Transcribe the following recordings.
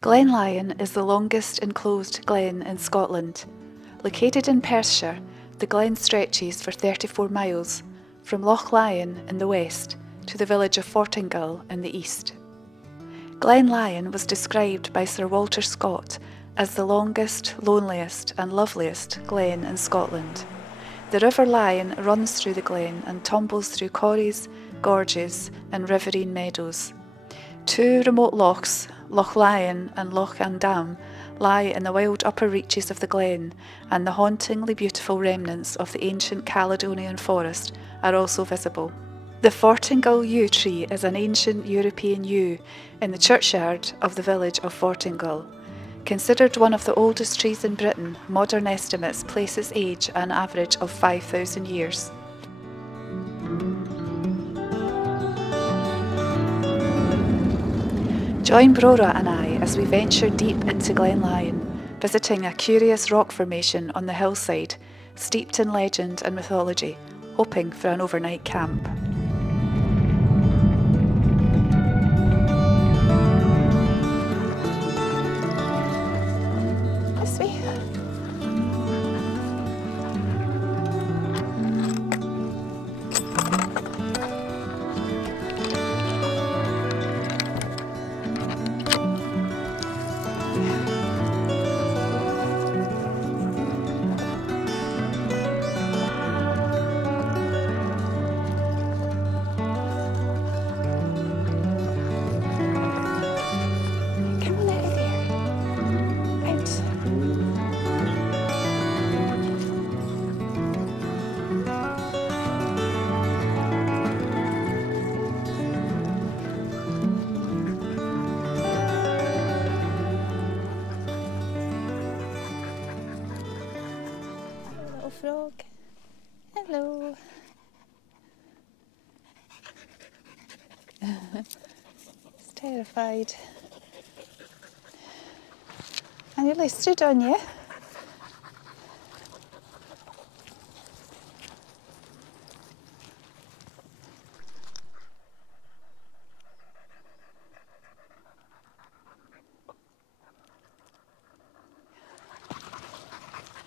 Glen Lyon is the longest enclosed glen in Scotland. Located in Perthshire, the glen stretches for 34 miles, from Loch Lyon in the west to the village of Fortingal in the east. Glen Lyon was described by Sir Walter Scott as the longest, loneliest and loveliest glen in Scotland. The River Lyon runs through the glen and tumbles through corries, gorges and riverine meadows. Two remote lochs, Loch Lyon and Loch Andam, lie in the wild upper reaches of the glen, and the hauntingly beautiful remnants of the ancient Caledonian forest are also visible. The Fortingal yew tree is an ancient European yew in the churchyard of the village of Fortingal. Considered one of the oldest trees in Britain, modern estimates place its age at an average of 5,000 years. Join Brora and I as we venture deep into Glen Lyon, visiting a curious rock formation on the hillside, steeped in legend and mythology, hoping for an overnight camp. This way. Frog. Hello. It's terrified. I nearly stood on you.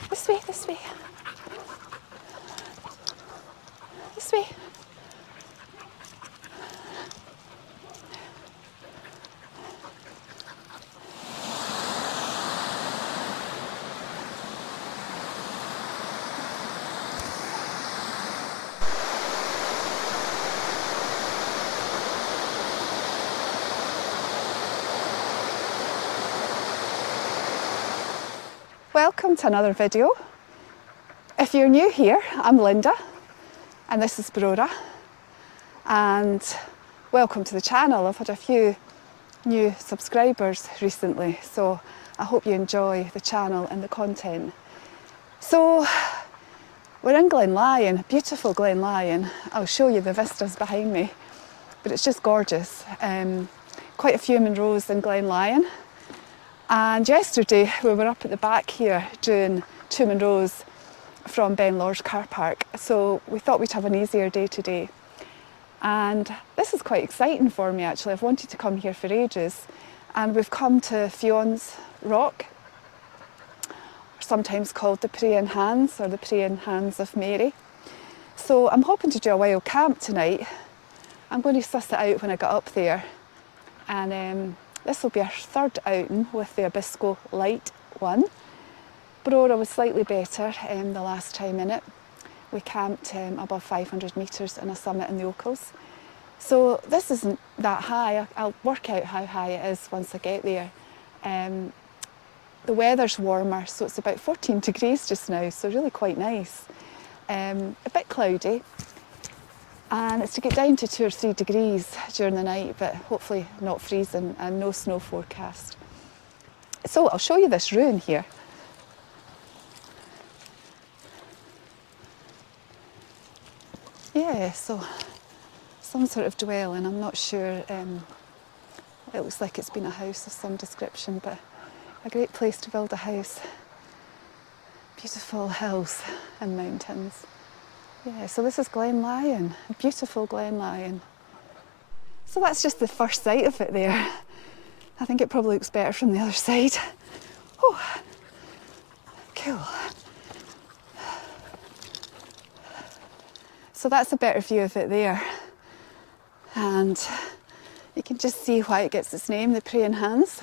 This way, this way. This way. Welcome to another video. If you're new here, I'm Linda and this is Brora, and welcome to the channel. I've had a few new subscribers recently, so I hope you enjoy the channel and the content. So we're in Glen Lyon, beautiful Glen Lyon. I'll show you the vistas behind me, but it's just gorgeous. Quite a few Munros in Glen Lyon. And yesterday we were up at the back here doing 2 Munros from Ben Lawers car park, so we thought we'd have an easier day today. And this is quite exciting for me actually. I've wanted to come here for ages, and we've come to Fionn's rock, sometimes called the Praying Hands or the Praying Hands of Mary. So I'm hoping to do a wild camp tonight. I'm going to suss it out when I get up there, and this will be our third outing with the Abisko Lite one. Brora was slightly better the last time in it. We camped above 500 metres in a summit in the Ochils. So this isn't that high. I'll work out how high it is once I get there. The weather's warmer, so it's about 14 degrees just now, so really quite nice. A bit cloudy, and it's to get down to 2 or 3 degrees during the night, but hopefully not freezing, and no snow forecast. So I'll show you this ruin here. Yeah, so some sort of dwelling, I'm not sure. It looks like it's been a house of some description, but a great place to build a house. Beautiful hills and mountains. Yeah, so this is Glen Lyon, a beautiful Glen Lyon. So that's just the first sight of it there. I think it probably looks better from the other side. Oh, cool. So that's a better view of it there. And you can just see why it gets its name, the praying hands.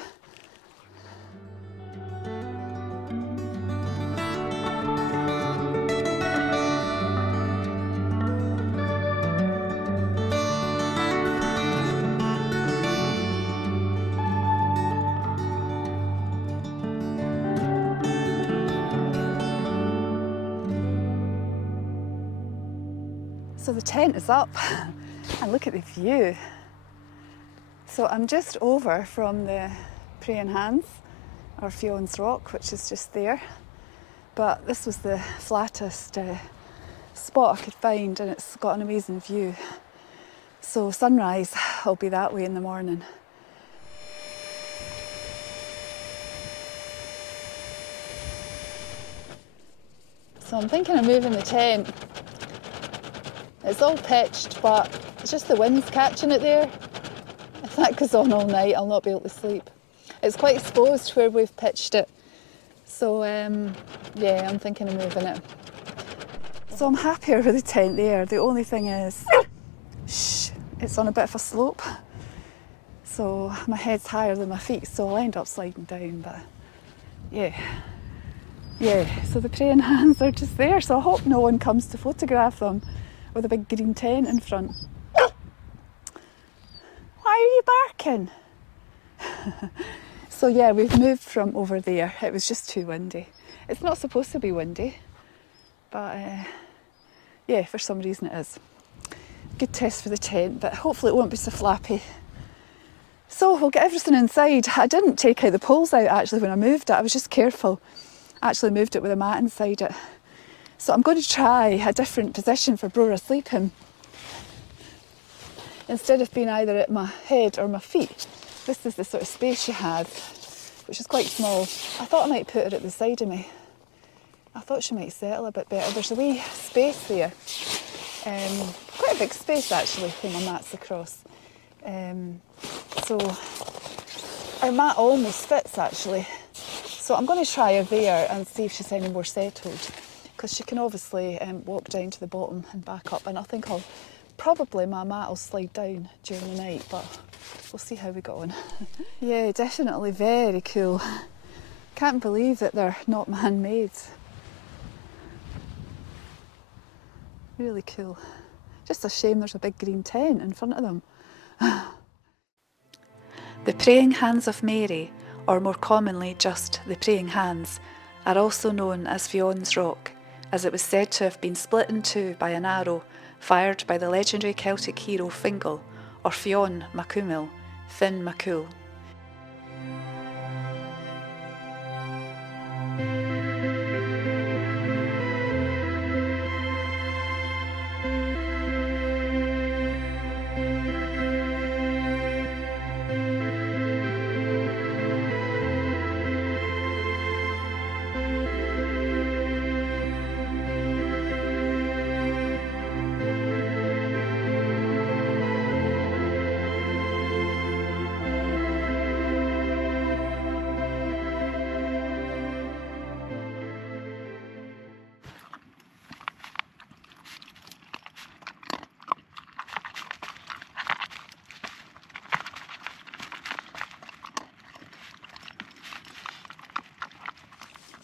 So the tent is up and look at the view. So I'm just over from the praying hands, or Fionn's rock, which is just there. But this was the flattest spot I could find, and it's got an amazing view. So sunrise will be that way in the morning. So I'm thinking of moving the tent. It's all pitched, but it's just the wind's catching it there. If that goes on all night, I'll not be able to sleep. It's quite exposed where we've pitched it. So yeah, I'm thinking of moving it. So I'm happier with the tent there. The only thing is, shh, it's on a bit of a slope. So my head's higher than my feet, so I'll end up sliding down, but yeah. Yeah, so the praying hands are just there, so I hope no one comes to photograph them with a big green tent in front. Why are you barking? So yeah, we've moved from over there. It was just too windy. It's not supposed to be windy, but yeah, for some reason it is. Good test for the tent, but hopefully it won't be so flappy. So we'll get everything inside. I didn't take out the poles out actually when I moved it. I was just careful. I actually moved it with a mat inside it. So I'm going to try a different position for Brora sleeping. Instead of being either at my head or my feet, this is the sort of space she has, which is quite small. I thought I might put her at the side of me. I thought she might settle a bit better. There's a wee space there. Quite a big space actually when my mat's across. So our mat almost fits actually. So I'm going to try her there and see if she's any more settled, because she can obviously walk down to the bottom and back up, and I think probably my mat will slide down during the night, but we'll see how we go on. Yeah, definitely very cool. Can't believe that they're not man-made. Really cool. Just a shame there's a big green tent in front of them. The praying hands of Mary, or more commonly just the praying hands, are also known as Fionn's rock, as it was said to have been split in two by an arrow fired by the legendary Celtic hero Fingal, or Fionn Macumil, Finn Macul.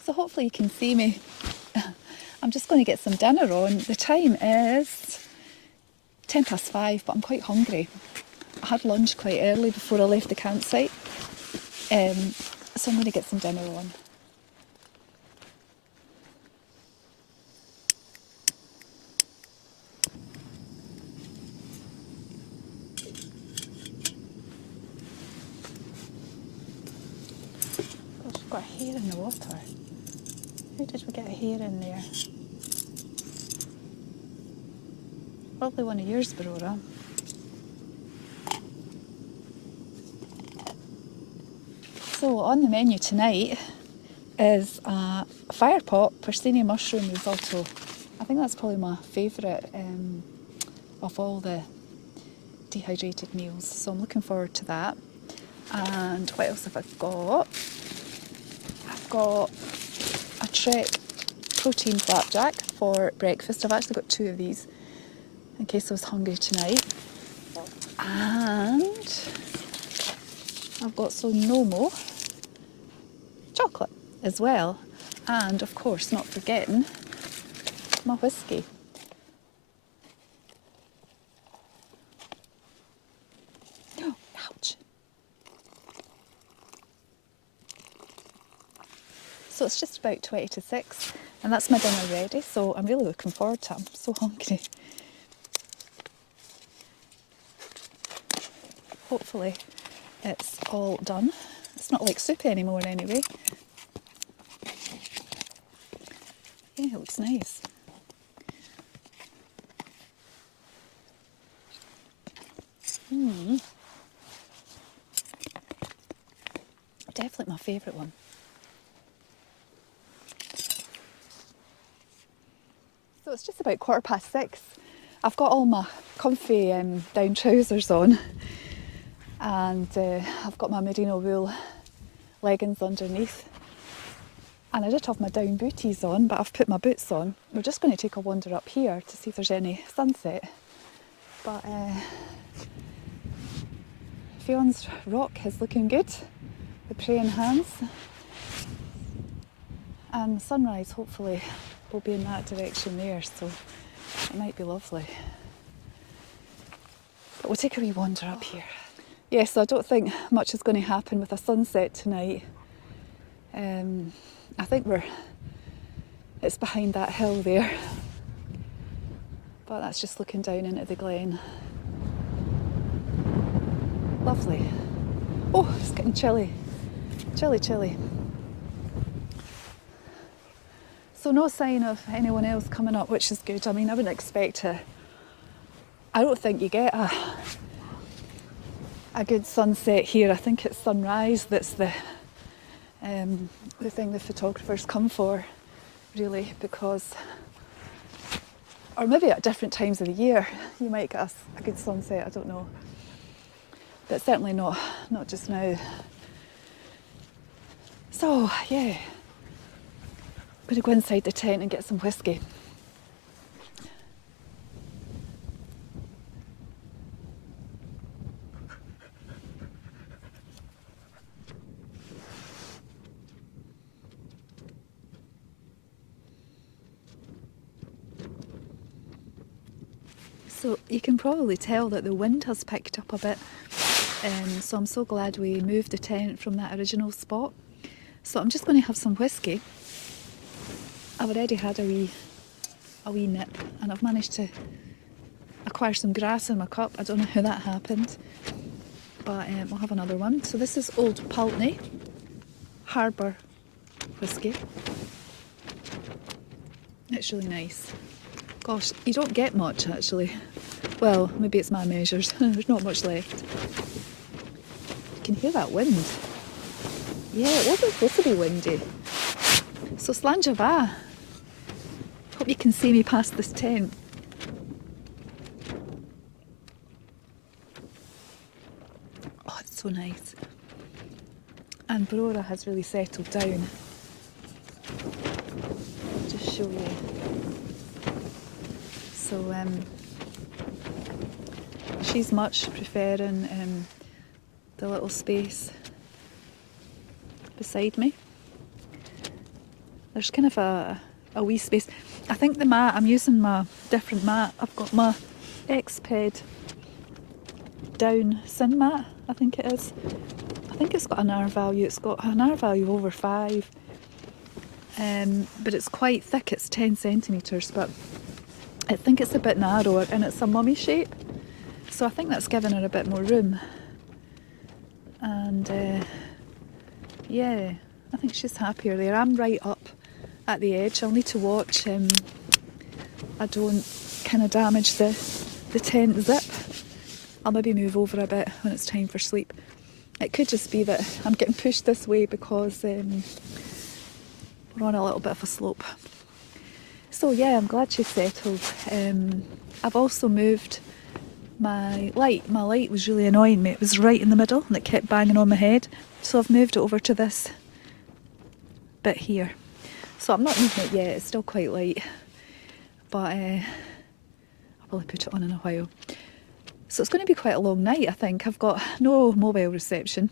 So hopefully you can see me. I'm just going to get some dinner on. The time is 5:10, but I'm quite hungry. I had lunch quite early before I left the campsite, so I'm going to get some dinner on. Gosh, we've got a hare in the water. How did we get a hare in there? Probably one of yours, Brora. So on the menu tonight is a fire pot Persenia mushroom risotto. I think that's probably my favourite of all the dehydrated meals, so I'm looking forward to that. And what else have I got? I've got a Trek protein flapjack for breakfast. I've actually got 2 of these in case I was hungry tonight. And I've got some Nomo chocolate as well. And of course, not forgetting my whiskey. Ouch. So it's just about 20 to 6 and that's my dinner ready, so I'm really looking forward to it. I'm so hungry. Hopefully it's all done. It's not like soup anymore anyway. Yeah, it looks nice. Definitely my favourite one. So it's just about 6:15. I've got all my comfy down trousers on and I've got my merino wool leggings underneath. And I did have my down booties on, but I've put my boots on. We're just going to take a wander up here to see if there's any sunset. But Fionn's rock is looking good, the praying hands. And sunrise hopefully will be in that direction there, so it might be lovely. But we'll take a wee wander up here. Yes, so I don't think much is going to happen with a sunset tonight. I think it's behind that hill there. But that's just looking down into the Glen. Lovely. Oh, it's getting chilly. Chilly, chilly. So no sign of anyone else coming up, which is good. I mean, I wouldn't expect to. I don't think you get a good sunset here. I think it's sunrise that's the thing the photographers come for, really, because, or maybe at different times of the year you might get a good sunset, I don't know. But certainly not just now. So, yeah. I'm going to go inside the tent and get some whiskey. So you can probably tell that the wind has picked up a bit. So I'm so glad we moved the tent from that original spot. So I'm just going to have some whiskey. I've already had a wee nip and I've managed to acquire some grass in my cup. I don't know how that happened, but we'll have another one. So this is Old Pulteney Harbour whiskey. It's really nice. Gosh, you don't get much actually. Well, maybe it's my measures. There's not much left. You can hear that wind. Yeah, it wasn't supposed to be windy. So Slanjava. Hope you can see me past this tent. Oh, it's so nice. And Brora has really settled down. I'll just show you. So she's much preferring the little space beside me. There's kind of a wee space. I think the mat, I'm using my different mat. I've got my X-Ped down sin mat, I think it is. I think it's got an R value. It's got an R value of over 5. But it's quite thick, it's 10 centimetres, but I think it's a bit narrower and it's a mummy shape. So I think that's given her a bit more room. And yeah, I think she's happier there. I'm right up at the edge. I'll need to watch I don't kind of damage the tent zip. I'll maybe move over a bit when it's time for sleep. It could just be that I'm getting pushed this way because we're on a little bit of a slope. So yeah, I'm glad she's settled. I've also moved my light was really annoying me. It was right in the middle and it kept banging on my head. So I've moved it over to this bit here. So I'm not using it yet, it's still quite light. But I'll probably put it on in a while. So it's going to be quite a long night, I think. I've got no mobile reception.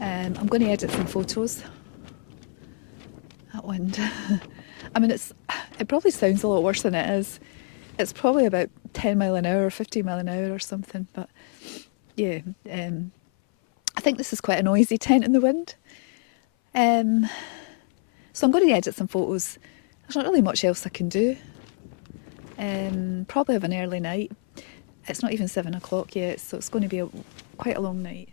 I'm going to edit some photos. That wind. I mean, it probably sounds a lot worse than it is. It's probably about 10 mile an hour or 15 mile an hour or something. But yeah, I think this is quite a noisy tent in the wind. So I'm going to edit some photos. There's not really much else I can do. Probably have an early night. It's not even 7 o'clock yet, so it's going to be quite a long night.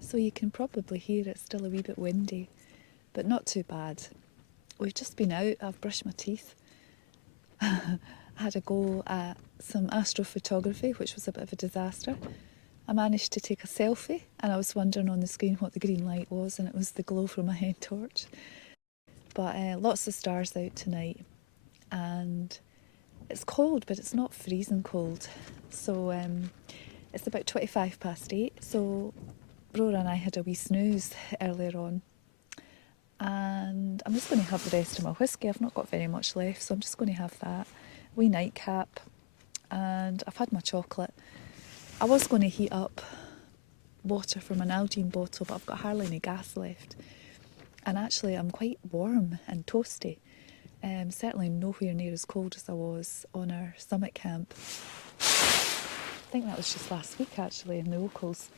So you can probably hear it's still a wee bit windy, but not too bad. We've just been out, I've brushed my teeth. I had a go at some astrophotography, which was a bit of a disaster. I managed to take a selfie and I was wondering on the screen what the green light was, and it was the glow from a head torch. But lots of stars out tonight, and it's cold, but it's not freezing cold. So it's about 8:25, so Brora and I had a wee snooze earlier on, and I'm just going to have the rest of my whiskey. I've not got very much left, so I'm just going to have that wee nightcap, and I've had my chocolate. I was going to heat up water from an Algene bottle, but I've got hardly any gas left, and actually I'm quite warm and toasty. Certainly nowhere near as cold as I was on our summit camp. I think that was just last week actually in the locals.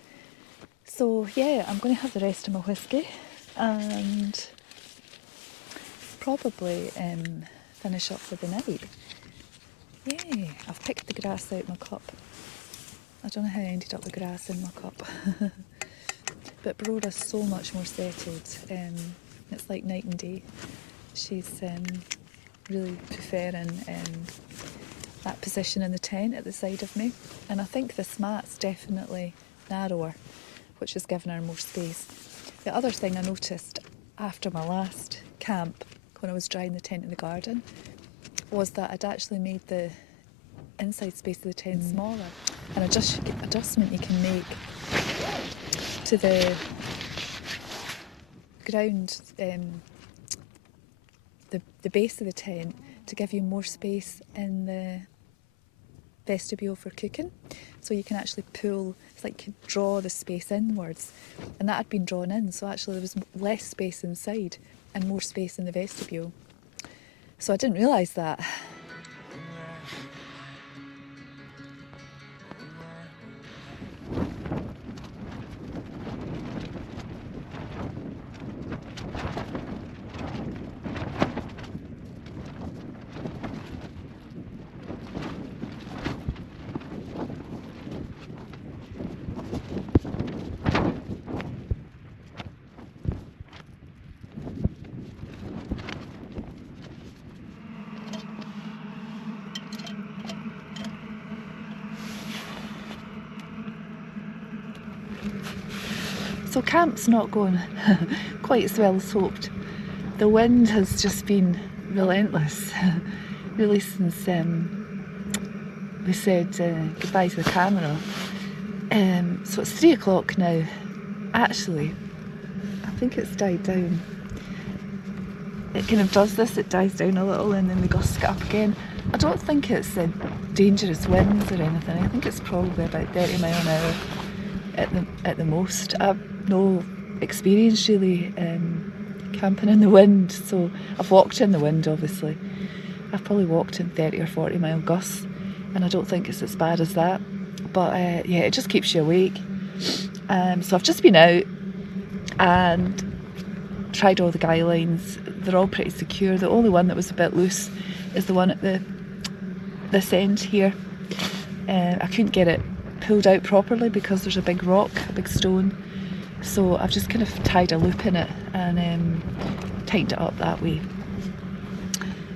So yeah, I'm going to have the rest of my whiskey and probably finish up for the night. Yay, I've picked the grass out my cup. I don't know how I ended up with grass in my cup. But Brora's so much more settled. It's like night and day. She's really preferring that position in the tent at the side of me. And I think this mat's definitely narrower, which has given her more space. The other thing I noticed after my last camp, when I was drying the tent in the garden, was that I'd actually made the inside space of the tent smaller. An adjustment you can make to the ground, the base of the tent, to give you more space in the vestibule for cooking. So you can actually pull, it's like you draw the space inwards, and that had been drawn in, so actually there was less space inside and more space in the vestibule. So I didn't realise that. So camp's not going quite as well as hoped. The wind has just been relentless, really, since we said goodbye to the camera. So it's 3 o'clock now. Actually, I think it's died down. It kind of does this, it dies down a little and then the gusts get up again. I don't think it's dangerous winds or anything. I think it's probably about 30 mile an hour at the most. I've no experience really camping in the wind, so I've walked in the wind obviously. I've probably walked in 30 or 40 mile gusts, and I don't think it's as bad as that. But yeah, it just keeps you awake. So I've just been out and tried all the guy lines. They're all pretty secure. The only one that was a bit loose is the one at this end here. I couldn't get it pulled out properly because there's a big rock, a big stone. So I've just kind of tied a loop in it and tightened it up that way.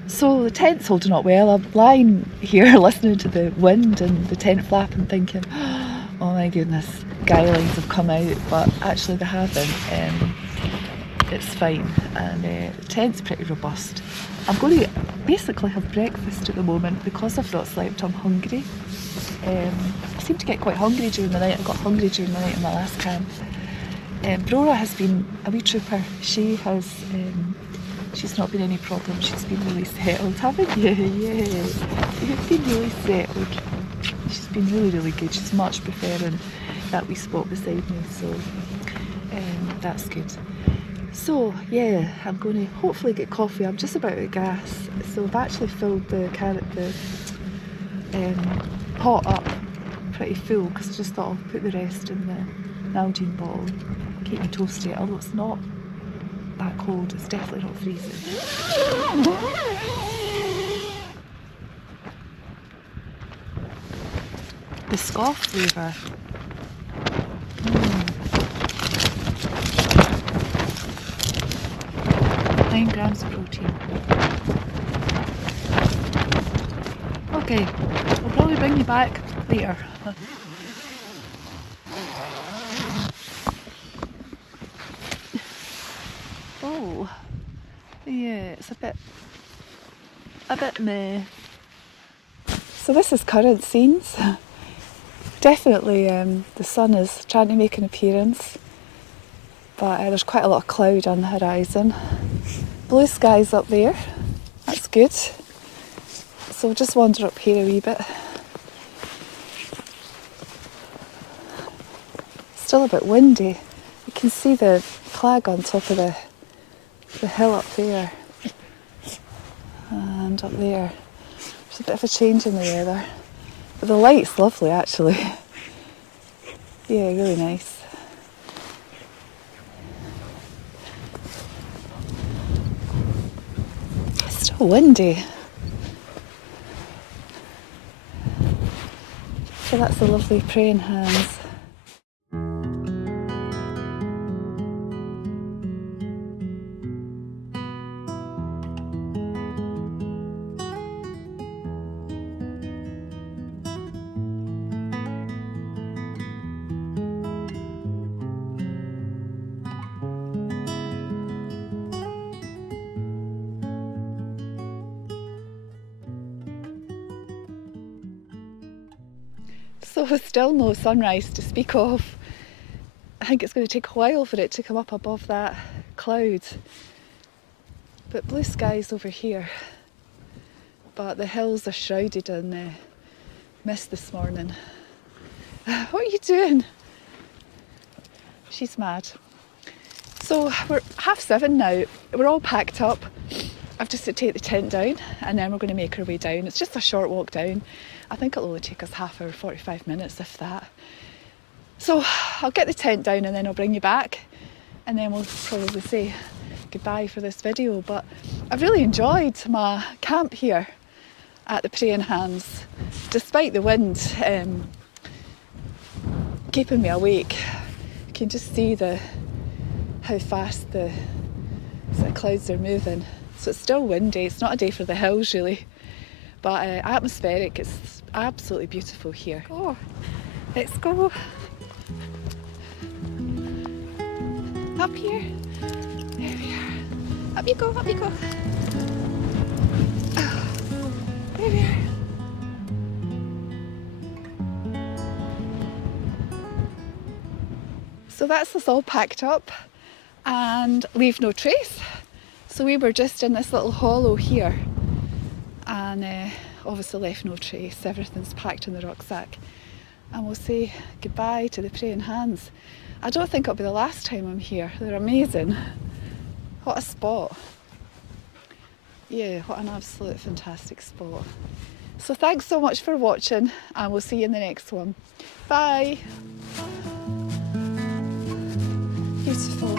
So the tent's holding up well. I'm lying here listening to the wind and the tent flapping thinking, oh my goodness, guy lines have come out, but actually they haven't. It's fine, and the tent's pretty robust. I'm going to basically have breakfast at the moment because I've not slept. I'm hungry. I seem to get quite hungry during the night. I got hungry during the night in my last camp. Brora has been a wee trooper. She has, she's not been any problem. She's been really settled, haven't you? Yeah, you've been really settled. She's been really, really good. She's much preferring that wee spot beside me, so that's good. So yeah, I'm going to hopefully get coffee. I'm just about out of gas, so I've actually filled the pot up pretty full because I just thought I'll put the rest in the Nalgene bottle, keep me toasty, although it's not that cold, it's definitely not freezing. The scoff flavour. 9 grams of protein. Okay, I'll probably bring you back later. Oh, yeah, it's a bit meh. So this is current scenes. Definitely the sun is trying to make an appearance, but there's quite a lot of cloud on the horizon. Blue skies up there, that's good. So we'll just wander up here a wee bit. Still a bit windy. You can see the flag on top of the hill up there. And up there. There's a bit of a change in the weather. But the light's lovely actually. Yeah, really nice. It's still windy. So that's the lovely praying hands. So still no sunrise to speak of. I think it's going to take a while for it to come up above that cloud. But blue skies over here. But the hills are shrouded in mist this morning. What are you doing? She's mad. So we're 7:30 now. We're all packed up. I've just to take the tent down and then we're going to make our way down. It's just a short walk down. I think it'll only take us half hour, 45 minutes if that. So I'll get the tent down and then I'll bring you back and then we'll probably say goodbye for this video. But I've really enjoyed my camp here at the Praying Hands, despite the wind keeping me awake. You can just see how fast the clouds are moving. So it's still windy. It's not a day for the hills really, but atmospheric. It's absolutely beautiful here. Oh, let's go. Up here. There we are. Up you go, up you go. There we are. So that's us all packed up and leave no trace. So we were just in this little hollow here and obviously left no trace. Everything's packed in the rucksack. And we'll say goodbye to the Praying Hands. I don't think it'll be the last time I'm here. They're amazing. What a spot. Yeah, what an absolute fantastic spot. So thanks so much for watching and we'll see you in the next one. Bye. Beautiful.